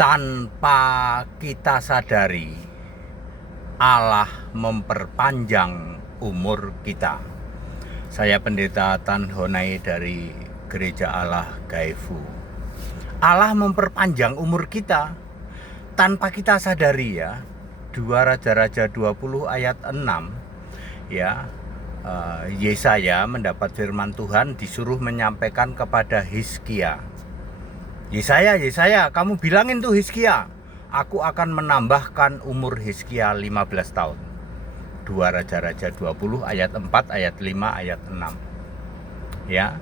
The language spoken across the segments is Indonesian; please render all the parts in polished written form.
Tanpa kita sadari, Allah memperpanjang umur kita. Saya Pendeta Tan Honai dari Gereja Allah Gaifu. Allah memperpanjang umur kita tanpa kita sadari ya. 2 Raja-Raja 20 ayat 6 ya. Yesaya mendapat firman Tuhan disuruh menyampaikan kepada Hizkia. Yesaya, kamu bilangin tuh Hizkia, aku akan menambahkan umur Hizkia 15 tahun. 2 Raja-Raja 20 ayat 4, ayat 5, ayat 6. Ya.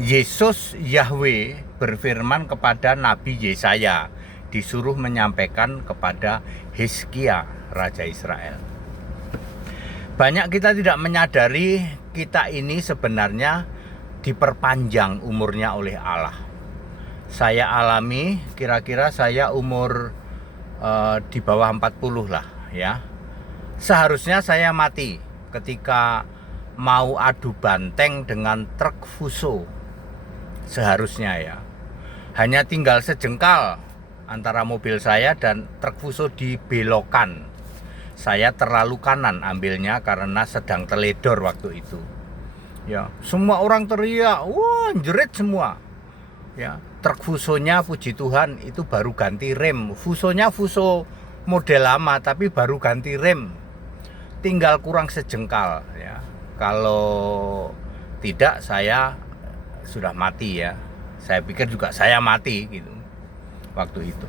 Yesus Yahweh berfirman kepada Nabi Yesaya, disuruh menyampaikan kepada Hizkia, Raja Israel. Banyak kita tidak menyadari kita ini sebenarnya diperpanjang umurnya oleh Allah. Saya alami, kira-kira saya umur di bawah 40 lah ya. Seharusnya saya mati ketika mau adu banteng dengan truk Fuso. Seharusnya ya. Hanya tinggal sejengkal antara mobil saya dan truk Fuso dibelokkan. Saya terlalu kanan ambilnya karena sedang teledor waktu itu. Ya, semua orang teriak, wah, jerit semua. Ya, truk Fusonya puji Tuhan itu baru ganti rem. Fusonya Fuso model lama tapi baru ganti rem. Tinggal kurang sejengkal ya. Kalau tidak saya sudah mati ya. Saya pikir juga saya mati gitu waktu itu.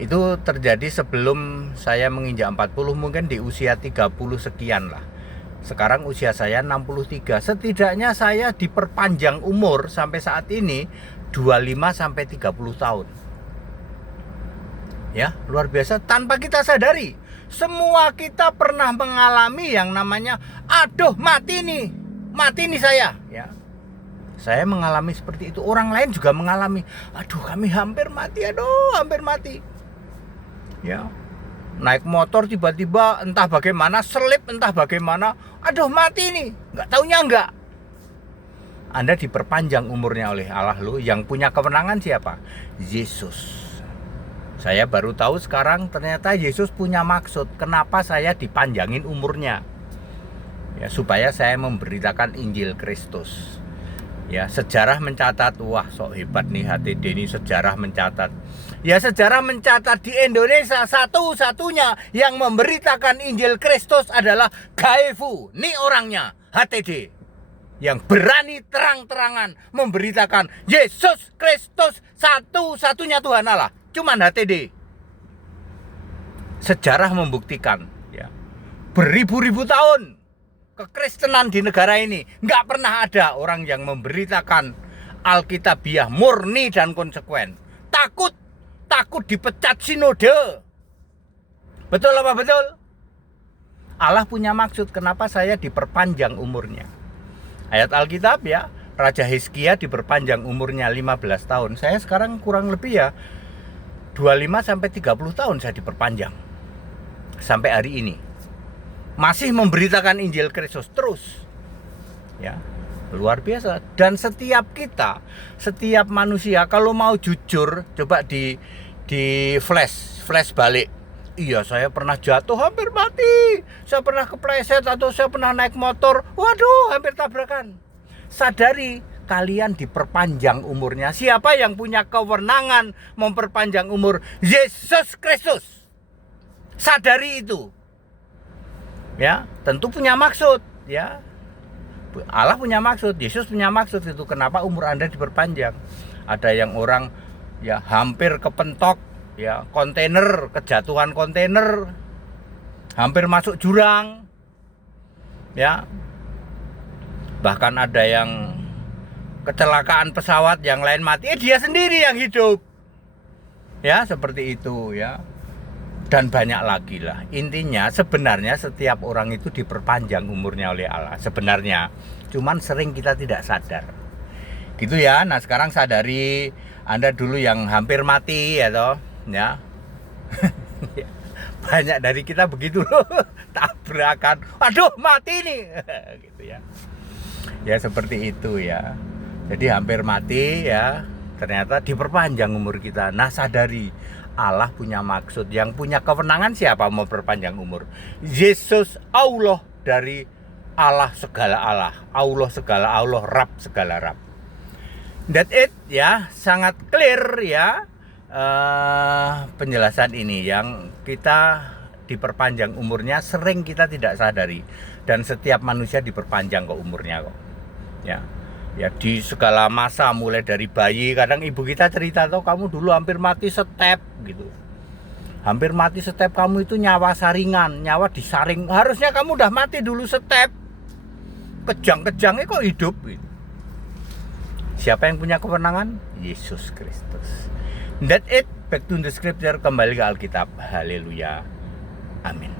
Itu terjadi sebelum saya menginjak 40, mungkin di usia 30 sekian lah. Sekarang usia saya 63. Setidaknya saya diperpanjang umur sampai saat ini 25 sampai 30 tahun. Ya, luar biasa tanpa kita sadari. Semua kita pernah mengalami yang namanya aduh mati nih saya, ya. Saya mengalami seperti itu, orang lain juga mengalami. Aduh, kami hampir mati, hampir mati. Ya. Naik motor tiba-tiba entah bagaimana selip, entah bagaimana, aduh mati nih, nggak taunya enggak. Anda diperpanjang umurnya oleh Allah lu. Yang punya kemenangan siapa? Yesus. Saya baru tahu sekarang ternyata Yesus punya maksud. Kenapa saya dipanjangin umurnya? Ya, supaya saya memberitakan Injil Kristus. Ya, sejarah mencatat, wah sok hebat nih HTD ini, sejarah mencatat. Ya, sejarah mencatat di Indonesia satu-satunya yang memberitakan Injil Kristus adalah Gaifu. Nih orangnya, HTD. Yang berani terang-terangan memberitakan Yesus Kristus satu-satunya Tuhan Allah. Cuman HTD. Sejarah membuktikan ya, beribu-ribu tahun kekristenan di negara ini nggak pernah ada orang yang memberitakan Alkitabiah murni dan konsekuen. Takut dipecat sinode. Betul apa betul? Allah punya maksud kenapa saya diperpanjang umurnya. Ayat Alkitab ya, Raja Hizkia diperpanjang umurnya 15 tahun. Saya sekarang kurang lebih ya 25 sampai 30 tahun saya diperpanjang. Sampai hari ini. Masih memberitakan Injil Kristus terus. Ya, luar biasa. Dan setiap kita, setiap manusia kalau mau jujur, coba di flash balik. Iya, saya pernah jatuh hampir mati. Saya pernah kepleset atau saya pernah naik motor. Waduh, hampir tabrakan. Sadari kalian diperpanjang umurnya. Siapa yang punya kewenangan memperpanjang umur? Yesus Kristus. Sadari itu. Ya, tentu punya maksud, ya. Allah punya maksud, Yesus punya maksud itu. Kenapa umur Anda diperpanjang? Ada yang orang ya hampir kepentok ya, kontainer, kejatuhan kontainer, hampir masuk jurang, ya. Bahkan ada yang kecelakaan pesawat, yang lain mati, dia sendiri yang hidup, ya seperti itu ya. Dan banyak lagi lah. Intinya sebenarnya setiap orang itu diperpanjang umurnya oleh Allah. Sebenarnya, cuman sering kita tidak sadar. Gitu ya. Nah sekarang sadari Anda dulu yang hampir mati ya toh. Ya. Banyak dari kita begitu loh, tabrakan, aduh mati nih gitu ya. Ya seperti itu ya. Jadi hampir mati ya, ternyata diperpanjang umur kita. Nah, sadari Allah punya maksud. Yang punya kewenangan siapa memperpanjang umur? Yesus, Allah dari Allah segala Allah, Allah segala Allah, Rab segala Rab. That it ya, sangat clear ya penjelasan ini yang kita diperpanjang umurnya sering kita tidak sadari, dan setiap manusia diperpanjang kok umurnya kok. Ya di segala masa, mulai dari bayi. Kadang ibu kita cerita, tuh kamu dulu hampir mati step gitu. Hampir mati step, kamu itu nyawa saringan, nyawa disaring. Harusnya kamu udah mati dulu step. Kejang-kejangnya kok hidup gitu. Siapa yang punya kewenangan? Yesus Kristus. That it, back to the scripture, kembali ke Alkitab. Haleluya. Amin.